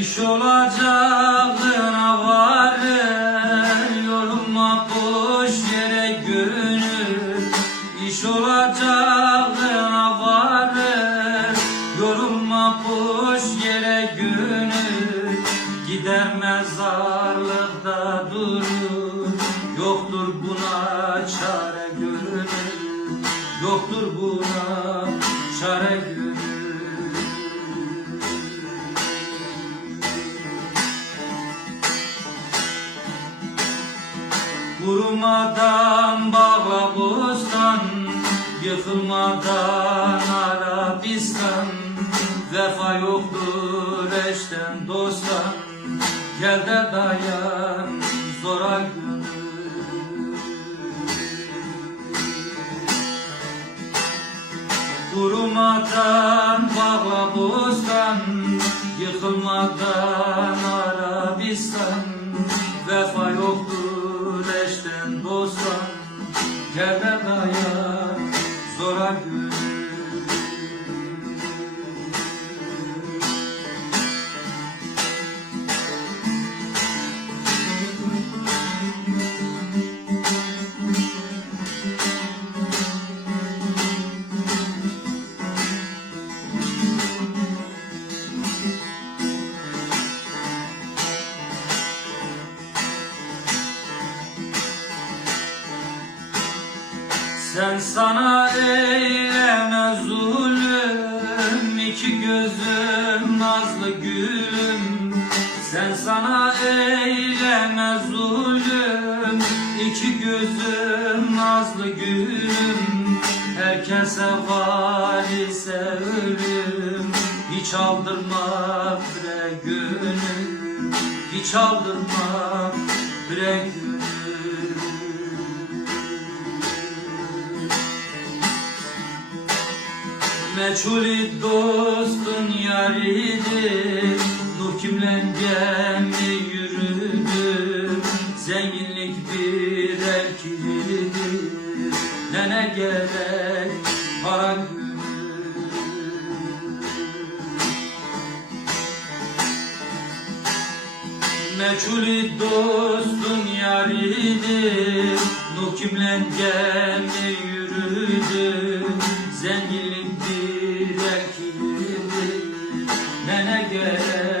İş olacağına varır Yorulma boş yere gönül. İş olacağına varır Yorulma boş yere gönül. Gider mezarlıkta durur Yoktur buna çare gönül. Yoktur buna çare gönül Kurumadan bağla bostan Yıkılmadan Arabistan. Vefa yoktur eşten dosttan Gel de dayan zora gönül Kurumadan bağla bostan eşten dosttan Gel de dayan zora gönül Sen sana eyleme zulüm iki gözüm nazlı gülüm. Sen sana eyleme zulüm iki gözüm nazlı gülüm. Herkese var ise ölüm Hiç aldırma bre gönül Hiç aldırma bre gönül Meçhuli dostun yaridir. Nur kimle gemi yürüdü Zenginlik bir erkilidir Nene gerek para gönül Meçhuli dostun yaridir. Nur kimle gemi yürüdü Nene gerek